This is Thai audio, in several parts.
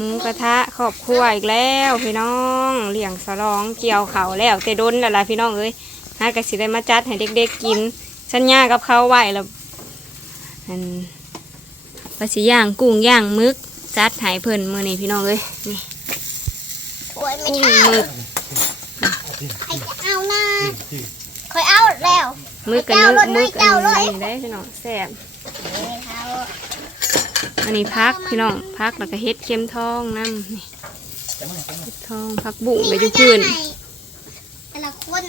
หมูกระทะครอบครัวอีกแล้วพี่น้องเลี้ยงสลองเกี่ยวเขาวแล้วแต่ดนแล้วล่ะพี่น้องเอ้ยฮากะสิได้มาจัดให้เด็กๆกินสัญญากับเขาไว้แล้วอันว่าสิย่างกุ้งย่างมึกจัดให้เพิ่นมื้อนี้พี่น้องเอ้ยนี่โอ้ยไม่กุ้งเอามึกใครจะเอานะคอยเอาแล้วมึกกับนึกมึกอันนี้ได้พี่น้องแซ่บไม่เอา อันนี้พักพี่น้องพักแล้วก็เฮ็ดเค็มทองน้ำนี่เฮ็ดทองพักบุ้งไปอยู่พื้นแต่ละคน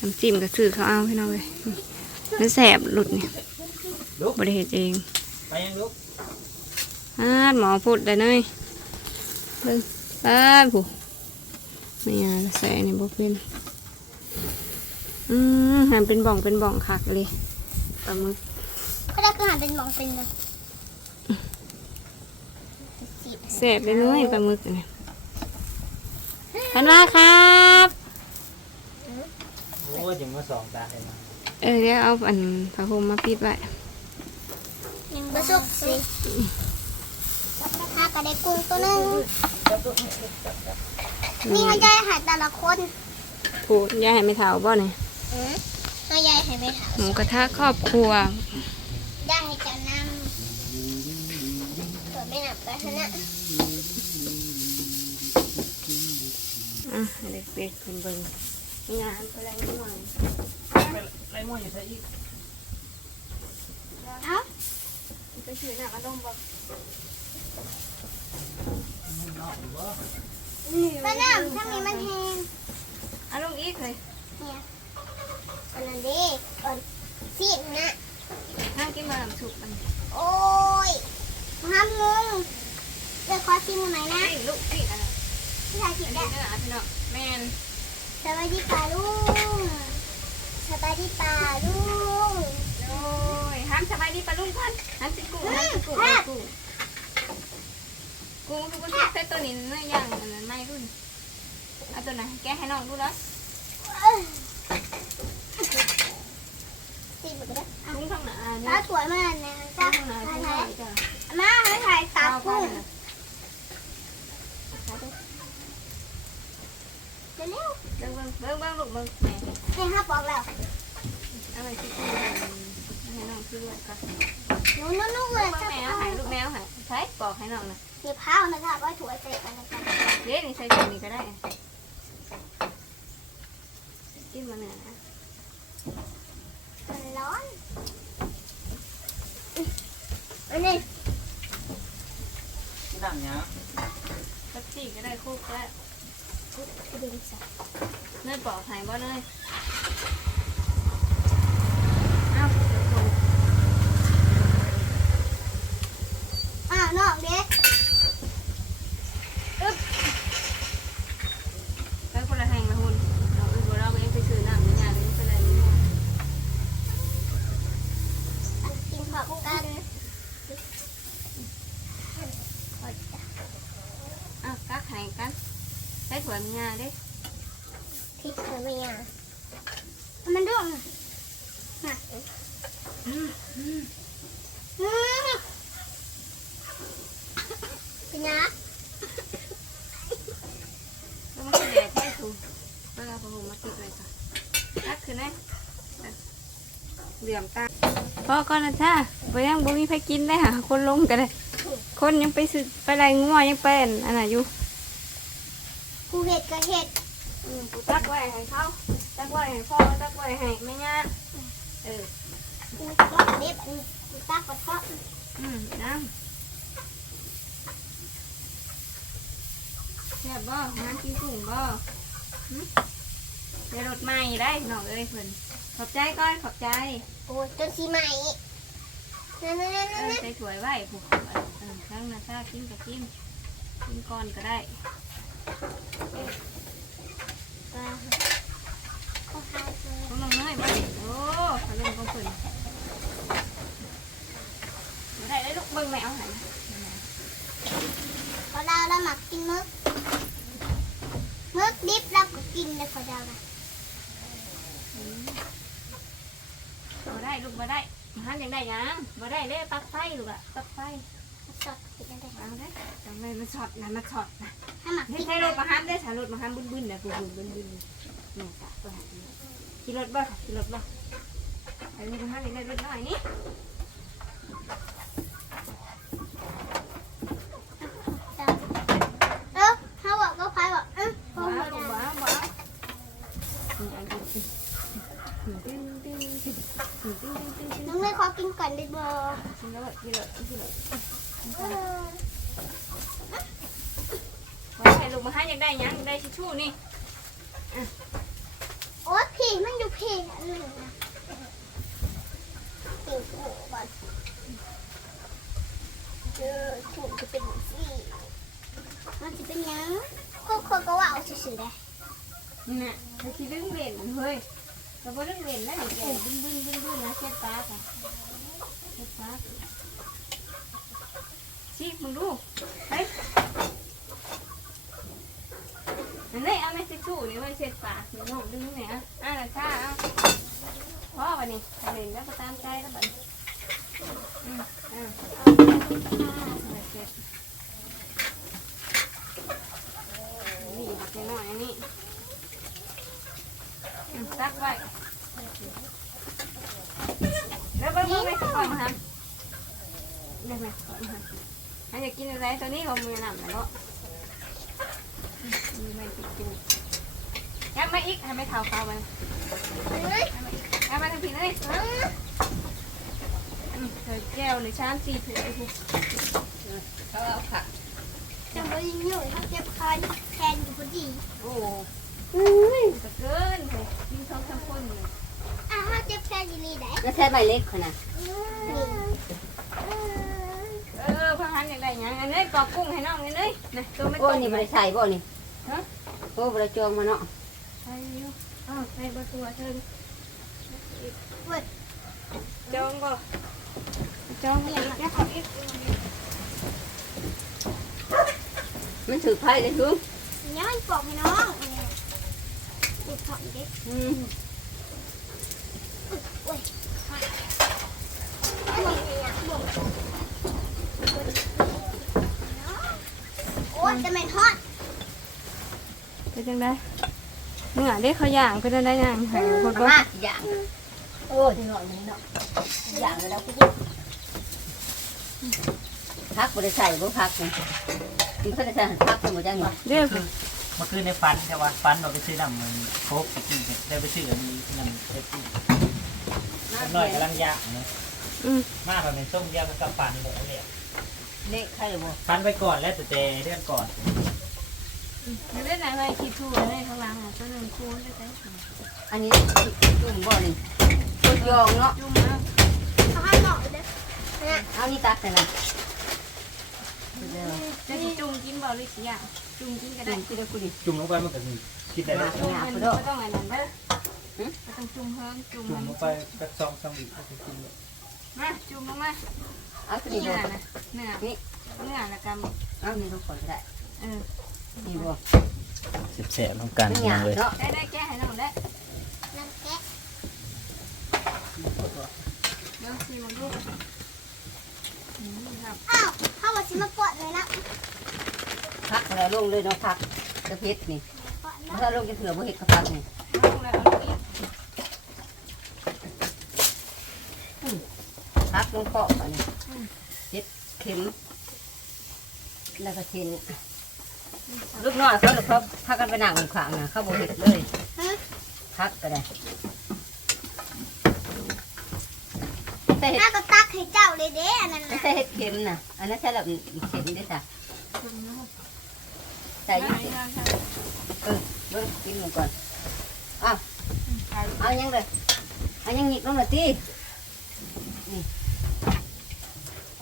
น้ำจิ้มก็ซื้อเขาเอาพี่น้องเลยนี่มันแสบหลุดเนี่ยบริเหตุเองไปยังลูกอาดหมอพูดได้เนยเบิ่งอาดผู้ไม่ยาแสนี่บ่เป็นอืมหันเป็นบ่องเป็นบ่องคักเลยปลาหมึกก็ได้คือหันเป็นหมองเป็นเลย แสบเลยเนยปลาหมึกเนี่ยพันว่าครับ โอ้ยจึงมาสองตาเลยนะเออเดี๋ยวเอาอันผ้าห่มมาปิดไว้ยังบะสุกสิถ้ากระได้กุ้งตัวหนึงนี่เขาจะให้แต่ละคนผูดยายให้ไม่เท่าบ่เนี่ยอืมเขายายให้ไม่ถามหมูกระทะครอบครัว ได้ให้เจ้านำเปิดไม่หนับไปฮะนะ อะให้เด็กๆเพิ่นเบิ่งงานไปอะไรนิดหน่อยไรมั่วอยู่ใส่อีกเอ้าไปซื้อน้ำอารมณ์บ่ป้าน้ำถ้ามีมันแห้งอารมณ์อีกเลยเนี่ยอันนั้นดิก่อนสินะห้ามกินมาลำสุกมันโอ้ยห้ามงง เดี๋ยวขอชิมหน่อยนะไอ้ลูกสิอะไรพี่ชายชิอัมนได้ นี้เนื้อพี่น้องแม่นสวัสดีป่าลุงสวัสดีป่าลุงโอ้ยห้ามสบายดีปะลุงพันห้ามสิกุ้งห้ามสิกุ้งห้ามกุ้งกุ้งทุกคนใช้ตัวนี้เนื้อย่างอันนั้นไม่รุ่นเอาตัวไหนแกะให้น้องดูแล้วชิมไปก็ได้กุ้งข้างหน้าถ้าเนี่ยสวยมากนะกุ้จ้างข้างหน้าถ่าที่ยไหนถ่ายจ้ะมาให้ถ่ายตาเอาไปกุ้งนะ เร็วเบิ่งเบิ่งเบิ่งเบิ่งลูกเบิ่งแม่ๆนี่ห้าปอกแล้วเอาไปสิกุ้ให้น้องซื้อไว้ก่อนหนูนุ่นเลยแมวหายลูกแมวหายใช้ปอกให้น้องนะมีข้าวนะคะไว้ถั่วเสร็จแล้วนะคะเด็นี่ใส่ถุงนี้ก็ได้จิ้มาเนื้อนะมันร้อนอันนี้นั่งเนี้ยสักสี่ก็ได้คู่ก็ได้ดึงใส่ เนื้อปอกหายบ่เลยอ้าวอ้าวนอกเด้ก ไปคนละแห่งละหุ่นเราเออบ่เราไปไปซื้อน้ำในงานนี้ไปเลยนี่ กินขอบกัน อ้าวกักให้กันใช้ถั่ วมีงาเด้พริกเธอไม่ยามันร่วงมาอืมเป็นไงแล้วมันก็แดกได้ถูกเวลาผมมาติดเลยค่ะกักคือไงเหลื่อมตาพอก่อนนะจ้าบ่ยังบ่มีใครกินได้หาคนลงกันเลยคนยังไปซื้อไปไรงัวยังเป็นอันน่ะอยู่ กูเห็ดก็เห็ดอืมกูตักไว้ให้เขาตักไว้ให้พ่อตักไว้ให้แม่ย่าเออกูทอดเด็บอันนี้กูตักกระทอดอืมน้ำแซ่บบ่น้ำกินกุ้งบ่หึเดี๋ยวรถใหม่ได้น้องเอ้ยเพิ่นขอบใจก่อนขอบใจโอ้ยจนสีใหม่นั่นนั่นนั่นเอนั่อนใส่ถ้วยไว้ผูกเออข้างหน้าตากินกับกินกินก่อนก็ได้ก็หายไป ของน้องน้อยบ่โอ้ขลุ่มของเพิ่นบ่ได้ได้ลูกเบิ่งแมวหันพอดาวแล้วหมักกินมึกมึกดิบแล้วก็กินเลยพอดาวนะบ่ได้ลูกบ่ได้หันยังได้หยังบ่ได้เด้ปลักไฟลูกอะปลักไฟ ช็อตผิดนั่นแหละเอาได้ทำไมมันช็อตนะมันช็อตนะให้หมักให้พริกใช้รถมาห้ามได้ใช้รถมาห้ามบึ้นบึ้นนะบึ้นบึ้นบึ้นบึ้นนี่จ้ะตัวหันนี้ขี่รถบ้าขี่รถบ้าไปมีรถห้ามอีกได้รถหน่อยนี่เออถ้าบอกก็พายบอกเออพอบ้าหมดแล้วบ้าบ้าน้องเลยขอกินก่อนได้บ่กินแล้วกินแล้วกินแล้ว ว่าให้ลูกมาให้ยังได้ยังได้ชิชชู่นี่โอ๊ยพี่มันอยู่พี่อันนึงนะติ่งหูก่อนเออถูกจะเป็นสี่มันจะเป็นยังก็คนก็ว่าเอาซื่อๆได้นี่น่ะเขาคิดเรื่องเล่นเฮ้ยเราก็เรื่องเล่นแล้วนี่แกบึ้นบึ้นบึ้นบึ้นนะเช็ดปากอะเช็ดปาก ชิมึงดูเฮ้ยอันนี้เอาในชิชชู่นี่ไว้เช็ดปากเดี๋ยวน้องดึงเนี่ยอะอะนะค่ะเอาพ่อวันนี้เล่นแล้วก็ตามใจแล้วบัดอืมอะเอาเช็ดนี่บักเน้อยอันนี้ซักไว้แล้วไปมึงไม่ปล่อยมาทำได้ไหมปล่อยมา อันอยากกินอะไรตัวนี้ก็มือหนำนะเนาะอืมมีไม่ติดกินยับมาอีกให้ไม่เท่าเขาไปเฮ้ยยับมาอีกยับมาทางผีเลยอืมเธอแก้วหรือชามสี่ถ้วยทุกเขาเอาผักจะไปยิงอยู่เขาเจ็บคอแทนอยู่พอดีโอ้มันจะเกินเลยกินสองสามคนเลยอะเขาเจ็บแทนอยู่นี่ได้แล้วใช้ใบเล็กขนาดนี่เอ อพ่อฮันอยากได้หยังอันนี้กรอกกุ้งให้น้องนี่เลยนะตัวไม่โอ้ต้มนี่มันใส่บ่นี่โอ้บริจงมาเนาะใช่อยู่อ้าวใส่บะตัวเธอเปิดจองบ่จองเนี่ยแกขออีกมันถือไผ่เลยลุงย้อนปอกให้น้องอันนี้ติดถอดเด็กอืมโอ้ยอันนี้เนี่ยบ่ง โอ้ยจะไม่ทอดเป็นจังไดเนื้อเด็กเขาย่างเป็นจังไดย่างให้คนบ่มาอย่างโอ้ที่นอนนี่เนาะอย่างแล้วก็ยิ่งพักบริใส่บ่พักนี่มันก็จะใส่พักสมุนจังหวะเด้อเมื่อคืนในฟันแต่ว่าฟันเราไปซื้อน้ำมันโคกไปกินได้ไปซื้ออันนี้น้ำเอฟซีน้อยกำลังยากนะอืมมากกว่าเป็นส้มเดียวกับฟันเลยเนี่ย เล็กใครบ่ฟันไปก่อนแล้วแต่เจเรื่องก่อนเดี๋ยวเล่นไหนไปคิดถูกเลยข้างล่างอะตัวหนึงคูณได้ไหมอันนี้จุ่มบ่นี่ตัวยองเนาะจุ่มเอาเขาให้หมอกเด้อเนี่ยเอานี่ตักใส่ละเดี๋ยวจะสิจุ่มกินบ่หรือสิย่างจุ่มกินก็ได้ได้กินได้กูดิจุ่มลงไปมันก็มีคิดได้เลยจุ่มมันบ่ต้องอันนั้นเด้อบ่ต้องจุ่มเพิ่มจุ่มจุ่มมันลงไปสักสองสามวิก็จะกินเลย มาจุ่มลงมาเอาตัวนี่นี้บ่น่ะนะเนื้อเนื้อแล้วก็เอานี่ทุกคนก็ได้เออนี่บ่เสียบๆลงกันนี่หยาบเนาะได้ได้แก้ให้น้องได้น้ำแกะเดี๋ยวสิมันลูกอืมครับอ้าวเขาบอกสิมากดเลยนะพักแล้วลงเลยเนาะพักกระเพชรนี่กดนะถ้าลงจะเถื่อบ่เห็ดกระพักนี่เอาลงแล้วเอา ลงอีกพักลงเคาะอันนี้เจ็ดเข็ม แล้วก็เชนลูกน้อยเขาเลยเขาพักกันไปนั่งอยู่ข้างน่ะเขาบ่เห็ดเลยฮะพักก็ได้แต่เห็ดน่าก็ตักให้เจ้าเลยเด้อันนั้นไม่นะใช่เห็ดเข็มน่ะอันนั้นใช่แบบเข็มด้วยจ้ะใส่อยี่สิเออเบิ่งกินหมูก่อนอ้าวเอายังเลยเอายังหยิกลงมาตีนี่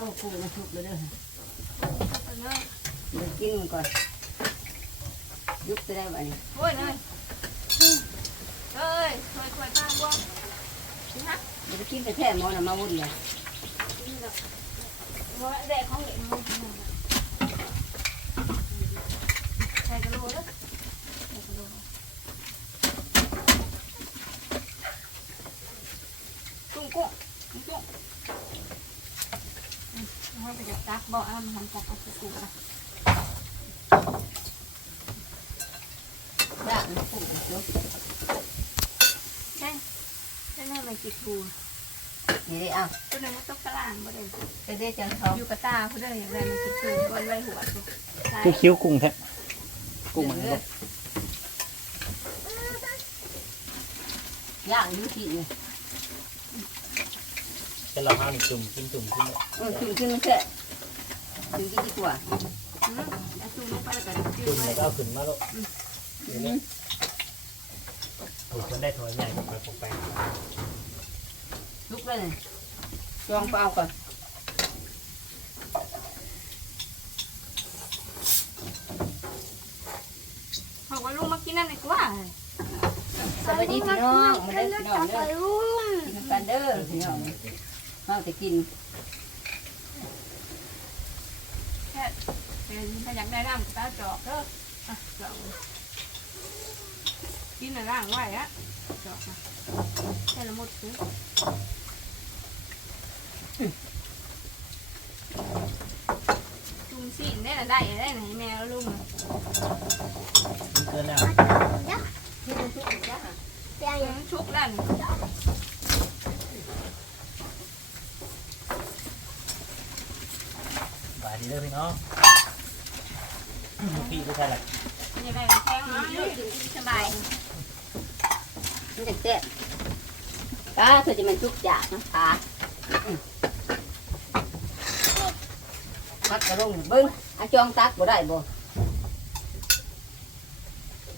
เอาปูมาชุบเลยเด้อเดี๋ยวกินมันก่อน ยุบจะได้บ่เนี่ยโอ้ยเลยเอ้ยคอยคอยตั้งวงนะเดี๋ยวกินแต่แท้หมอน่ะมาวุ่นเลยว่าแดกของเด็กมันใส่กระโหลกแล้วใส่กระโหลกกุ้งกุ้งกุ้งกุ้ง เอาไปจะจักบอกอ้ามันทำจักเอาไปกูนะย่างปูจุ๊บใช่ใช่แม่มาจิกกูนี่ดิเอาตัวนึงมันตกกระล่างบ่ได้ไปเด้จังเขาอยู่กับตาเขาได้อย่างไรมันจิกกูบนไว้หัวกูใช่คือคิ้วกุ้งแท้กุ้งมันบ่ย่างอยู่ที่นี่ แต่เราห้ามจุ่มกินจุ่มกินเออถึงขึ้นแค่ถึงกี่ดีกว่าอืมเอาจุ่มลงไปแล้วก็จิ้จุ่มมไว้แล้วก็เอาขึ้นมาแล้วอืมถูกคนได้ถอยใหญ่ไปปกไปลุกเลยนี่จองไปเอาก่อนบอกว่าลุงมากินนั่นดีกว่าสวัสดีพี่น้องมาเล่เด้นอเล่พี่นน้องกับเด้อลุงกินน้ำกันเด้อพี่น้อง เราจะกินแค่เป็นถ้าอยากได้ร่างตาจอกเด้ออะจอกกินในร่างไหวอะจอกมาแค่ละมุดซื้อจุ่มซีนได้ละได้ได้ไหนแมวลุงเกินแล้วที่ดูทุกอย่างเปียยังชุกแล้ว บาย ดีเด้อพี่น้องพี่ผู้ชายหลักมันจะได้แข้งเนาะสบายมันจะเจ๊ก็เธอจะมันทุกอย่างนะตาพักกระลงเบิ้งอาจองตักบ่ได้บ่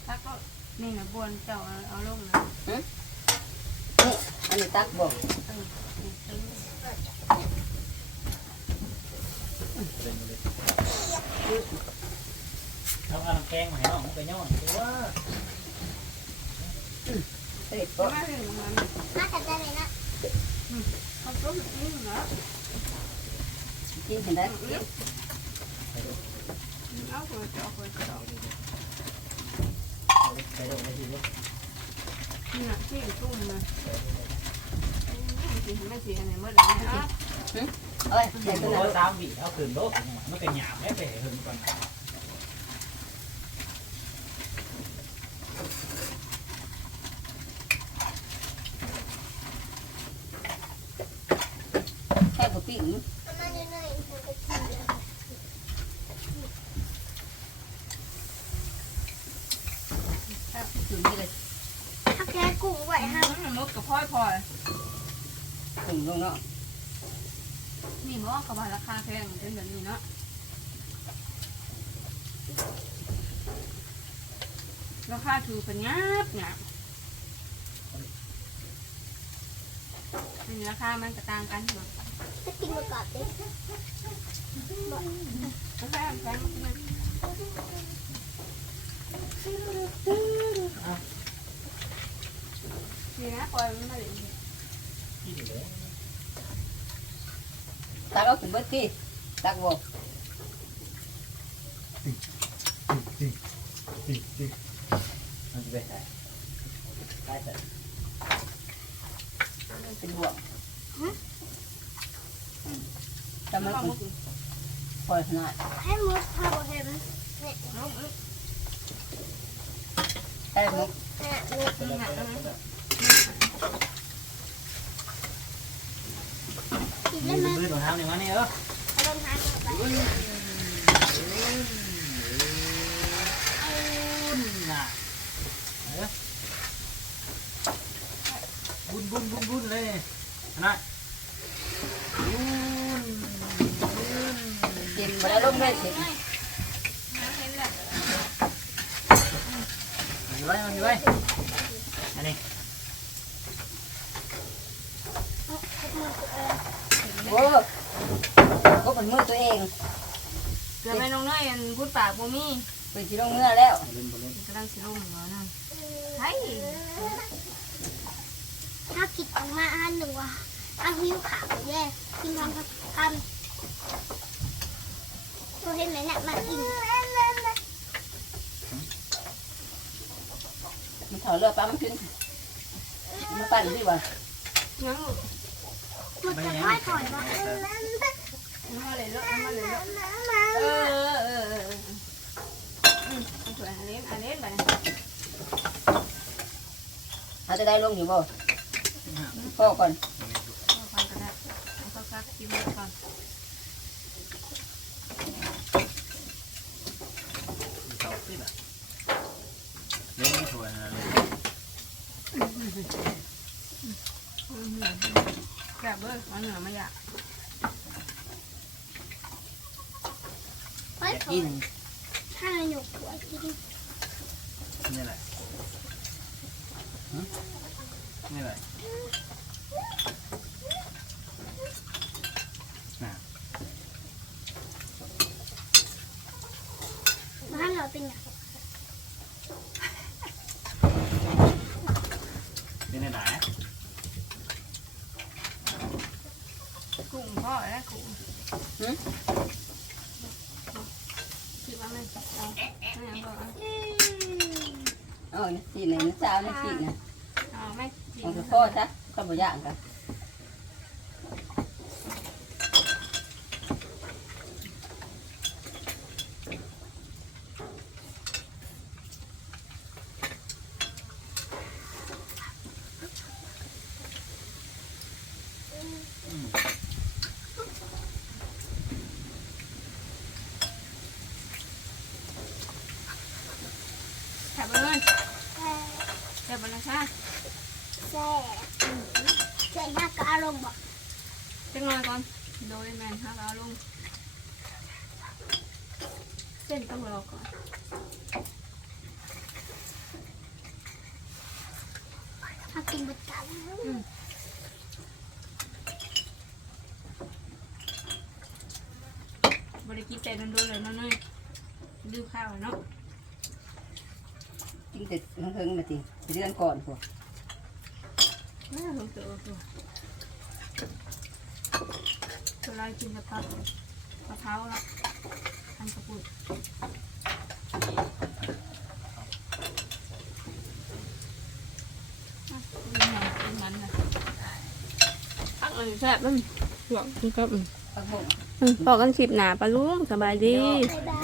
ถ้าก็นี่นะบวนเจ้าเอาลงนะอันนี้ตักบ่ เป็นเลย เอาเอาน้ำแกงมาให้น้องไปย่อนตัวเฮ้ยก็บ่ไม่ถึงมันมาจัดได้เลยนะเขาต้มนี่เนาะกินเห็นได้เอาคนเจาะคนเจาะไปโดนไปทีลูกนี่นะที่ชุ่มนะไม่สีไม่สีอะไรเมื่อไหร่นะ เอ้ยถึใส่งตัวโลนั้นสามวิเอาขึ้นโลกมันเป็นหยาบไม่ไปหึงก่อนแค่บ่ปิ้งมันอยู่ในหัวกะทิถึงนี่เลยถ้าแค่กุ้งไว้ฮะมกกับพ่อยพอยถึงลงเนาะ นี่มอกกับราคาแพงเป็นแบบนี้เนาะราคาถูกเป็นงับงับนี่ราคามันจะต่างกันหมดจะกินมาก่อนดิราคาแพงมันนี่นะปล่อยมันมาเลยกินเลย ตักเอาขึ้นเบิดที่ตักบ่มันจะไปไหนได้แต่เป็นบ่วงแต่มันคงพอขนาดให้มือพาเห็นแต่มุกเนี่ยมือ เป็นแล้วเป็นแล้วกินมืได้อไหมมือหนูทำหนึ่งวันนี้เออเอาลงท้ายก่อนไปน่ะเออบุญบุญบุญบุญเลยนะบุญบุญกินบ่ได้ลงเลยสิอยู่ไว้อยู่ไว้อันนี้ โอ้ก็เป็นมือตัวเองเกิดไม่ลงเนยอันพูดปากบ่มีเป็นสิลงเนื้อแล้วลืมบ่ลืมกำลังสิลงเหรอนะใช่ถ้ากินออกมาอันหนึ่งว่ะเอาหิวขาวแย่กินทำกับทำตัวเห็นไหมเนี่ยมากินมันถอดเรือปั๊มขึ้นมาปั่นดีกว่ายัง มันจะค่อยถอยมามมาเลยลูกมาเลยลูกเออเออเออเอออืมเอาถ้วยอันเล่นอันเล่นไปนะเอาจะได้ลงอยู่บ่พ่อก่อนเอก่อนก็ได้เอาเข้าคักกินก่อนเล่นไม่ถวยนะลยอืม แซ่บเบ้อเอาเหนือมาอยากเฮ้ยอยากกินถ้าหนูหัวกินนี่แหละหึนี่แหละน่ะ บ้านเราเป็นอย่าง เป็นไหน กุ้งพ่อแล้วกุ้งหึคือว่ามันเอาไม่เอาบอกเอาเอาเนี่ยสีไหนน้ำซาวนี่สีนะเอาไม่จริงเอาแต่พ่อซะก็บ่ย่างกัน แซ่บเบ้อ แซ่ แซ่บเบ้อนะคะ แซ่แซ่หน้าก็อารมณ์บอก เล็กน้อยก่อนโดย แมนฮักเอาลง เส้นต้องรอก่อนถ้ากินบดกันบริกินแต่โดนๆเลยเนาะเนยดูข้าวเนาะกินแต่เฮิงมาทีเดือนก่อนพวกน่าสงสารตัวตัว เรากินกะเพรากะเพราละทำกระปุกอะเป็นไงเป็นมันนะพักเลยแซ่บมันหวงครับพักผมพอกันสิบหนาปลาลุงสบายดี บ๊ายบาย